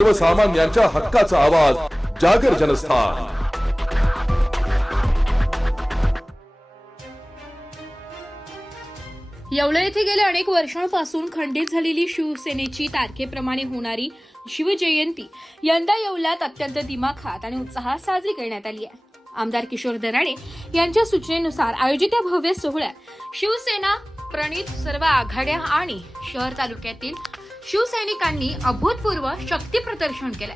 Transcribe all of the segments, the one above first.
सर्वसामान्यांच्या हक्काचा आवाज जागर जनस्थान। येवला येथे गेल्या अनेक वर्षांपासून खंडित झालेली शिवसेनेची तारखेप्रमाणे होणारी शिवजयंती यंदा येवल्यात अत्यंत दिमाखात आणि उत्साहात साजरी करण्यात आली आहे। आमदार किशोर दराडे यांच्या सूचनेनुसार आयोजित या भव्य सोहळ्यात शिवसेना प्रणित सर्व आघाड्या आणि शहर तालुक्यातील शिवसैनिकांनी अभूतपूर्व शक्ती प्रदर्शन केले।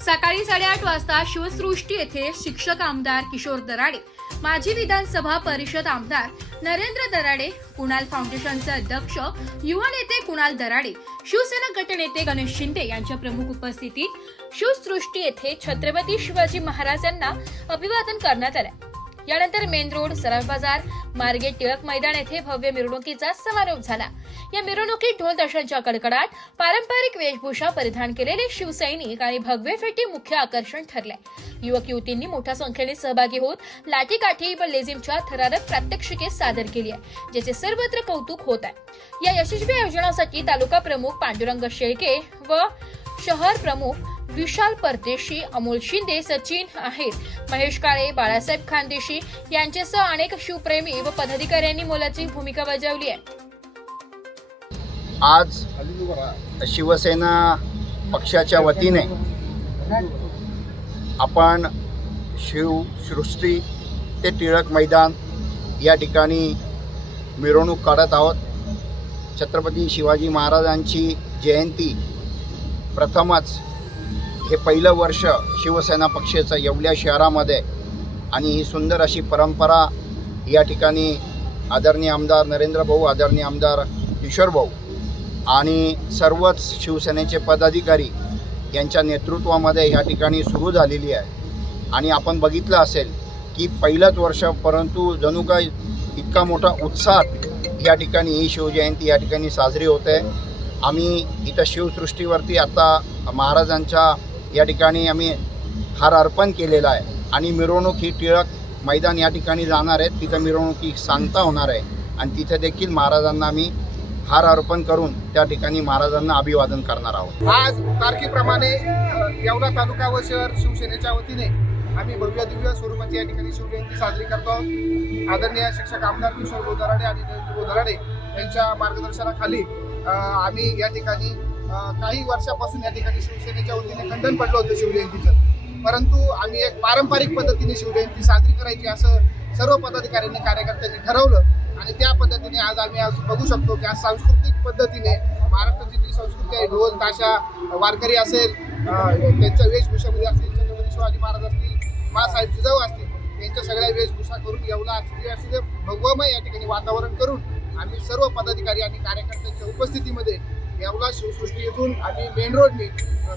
सकाळी 8:30 वाजता शिवसृष्टी येथे शिक्षक आमदार किशोर दराडे, माजी विधानसभा परिषद आमदार नरेंद्र दराडे, कुणाल फाउंडेशनचे अध्यक्ष युवा नेते कुणाल दराडे, शिवसेना गटनेते गणेश शिंदे यांच्या प्रमुख उपस्थितीत शिवसृष्टी येथे छत्रपती शिवाजी महाराजांना अभिवादन करण्यात आले। यानंतर मेन रोड, सराफ बाजार मार्गे टिळक मैदान येथे भव्य मिरवणुकीचा समारोप झाला। या मिरवणुकीत ढोल ताशांच्या कडकडाट, पारंपरिक वेशभूषा परिधान केलेले शिवसैनिक आणि भगवे फेटे मुख्य आकर्षण ठरले। युवक युवतींनी मोठ्या संख्येने सहभागी होत लाठीकाठी व लेझिमच्या थरारक प्रात्यक्षिके सादर केली आहे, ज्याचे सर्वत्र कौतुक होत आहे। या यशस्वी आयोजनासाठी तालुका प्रमुख पांडुरंग शेळके व शहर प्रमुख विशाल परदेशी, अमोल शिंदे, सचिन आहेर, महेश काळे, बाळासाहेब खानदेशी यांच्यासह अनेक शिवप्रेमी व पदाधिकाऱ्यांनी मोलाची भूमिका बजावली आहे। आज शिवसेना पक्षाच्या वतीने आपण शिवसृष्टी ते टिळक मैदान या ठिकाणी मिरवणूक काढत आहोत। छत्रपती शिवाजी महाराजांची जयंती प्रथमच हे पहिलं वर्ष शिवसेना पक्षाचं येवल्या शहरामध्ये आणि ही सुंदर अशी परंपरा या ठिकाणी आदरणीय आमदार नरेंद्र भाऊ, आदरणीय आमदार किशोर भाऊ आणि सर्वच शिवसेनेचे पदाधिकारी यांच्या नेतृत्वामध्ये या ठिकाणी सुरू झालेली आहे। आणि आपण बघितलं असेल की पहिलंच वर्ष, परंतु जणू काय इतका मोठा उत्साह या ठिकाणी ही शिवजयंती या ठिकाणी साजरी होते। आम्ही इथं शिवसृष्टीवरती आता महाराजांच्या या ठिकाणी आम्ही हार अर्पण केलेला आहे आणि मिरवणूक ही टिळक मैदान या ठिकाणी जाणार आहे। तिथं मिरवणुकी सांगता होणार आहे आणि तिथे देखील महाराजांना आम्ही हार अर्पण करून त्या ठिकाणी महाराजांना अभिवादन करणार आहोत। आज तारखेप्रमाणे येवला तालुका व शहर शिवसेनेच्या वतीने आम्ही भव्य दिव्य स्वरूपाची या ठिकाणी शिवजयंती साजरी करतो। आदरणीय शिक्षक आमदार किशोर दराडे आणि नरेंद्र दराडे यांच्या मार्गदर्शनाखाली आम्ही या ठिकाणी काही वर्षापासून या ठिकाणी शिवसेनेच्या वतीने खंडन पडलं होतं शिवजयंतीचं, परंतु आम्ही एक पारंपरिक पद्धतीने शिवजयंती साजरी करायची असं सर्व पदाधिकाऱ्यांनी, कार्यकर्त्यांनी ठरवलं आणि त्या पद्धतीने आज आम्ही बघू शकतो की आज सांस्कृतिक पद्धतीने महाराष्ट्राची जी संस्कृती आहे, ढोल ताशा, वारकरी असेल, त्यांच्या वेशभूषामध्ये असतील, छत्रपती शिवाजी महाराज असतील, माँसाहेब जिजाऊ असतील, यांच्या सगळ्या वेशभूषा करून येवला असं भगवमय या ठिकाणी वातावरण करून आम्ही सर्व पदाधिकारी आणि कार्यकर्त्यांच्या उपस्थितीमध्ये येवला शिवसृष्टी येथून आणि मेन रोडने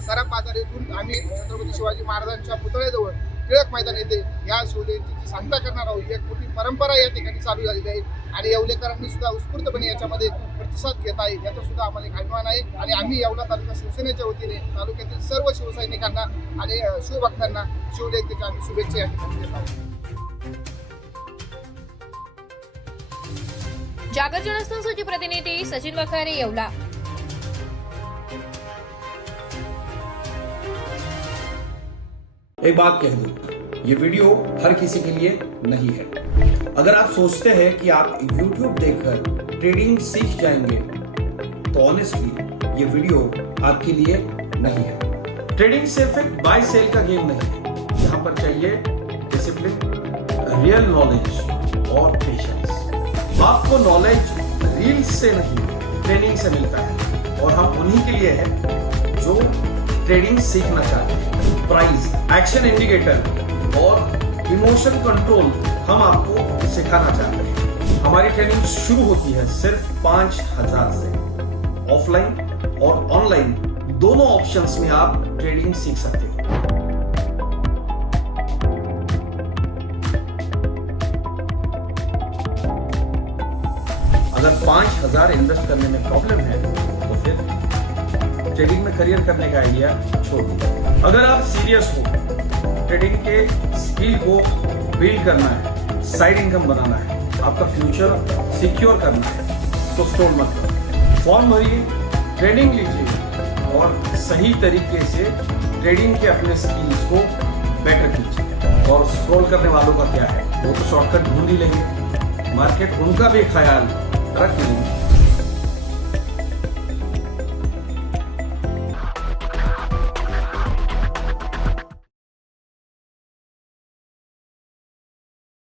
सराफ बाजार येथून आम्ही छत्रपती शिवाजी महाराजांच्या पुतळ्याजवळ टिळक मैदान येथे या शिवजयंतीची सांगता करणार आहोत। ही एक मोठी परंपरा या ठिकाणी चालू झालेली आहे आणि येवलेकरांनी सुद्धा उत्स्फूर्तपणे याच्यामध्ये प्रतिसाद घेत आहे, याचा सुद्धा आम्हाला एक अभिमान आहे। आणि आम्ही येवला तालुका शिवसेनेच्या वतीने तालुक्यातील सर्व शिवसैनिकांना आणि शिवभक्तांना शिवजयंतीच्या आम्ही शुभेच्छा या ठिकाणी देत आहोत। जागर जनस्थानसाठी प्रतिनिधी सचिन वखारे, येवला। एक बात कह दूं, ये वीडियो हर किसी के लिए नहीं है। अगर आप सोचते हैं कि आप YouTube देखकर ट्रेडिंग सीख जाएंगे, तो ऑनेस्टली ये वीडियो आपके लिए नहीं है। ट्रेडिंग सिर्फ एक बाय सेल का गेम नहीं है। यहाँ पर चाहिए डिसिप्लिन, रियल नॉलेज और पेशेंस। आपको नॉलेज रील्स से नहीं, ट्रेनिंग से मिलता है और हम उन्हीं के लिए हैं जो ट्रेडिंग सीखना चाहते हैं। प्राइस, एक्शन इंडिकेटर और इमोशन कंट्रोल हम आपको सिखाना चाहते हैं। हमारी ट्रेनिंग शुरू होती है सिर्फ 5,000 से। ऑफलाइन और ऑनलाइन दोनों ऑप्शंस में आप ट्रेडिंग सीख सकते हैं। अगर 5,000 इन्वेस्ट करने में प्रॉब्लम है तो फिर ट्रेडिंग में करियर करने का आइडिया छोड़ दीजिए। अगर आप सीरियस हो, ट्रेडिंग के स्किल को बिल्ड करना है, साइड इनकम बनाना है, आपका फ्यूचर सिक्योर करना है, तो स्टॉल मत करो। फॉर्म भरिए, ट्रेनिंग लीजिए और सही तरीके से ट्रेडिंग के अपने स्किल्स को बेटर कीजिए। और स्क्रॉल करने वालों का क्या है, वो तो शॉर्टकट ढूंढ ही लेंगे, मार्केट उनका भी ख्याल रख लेंगे।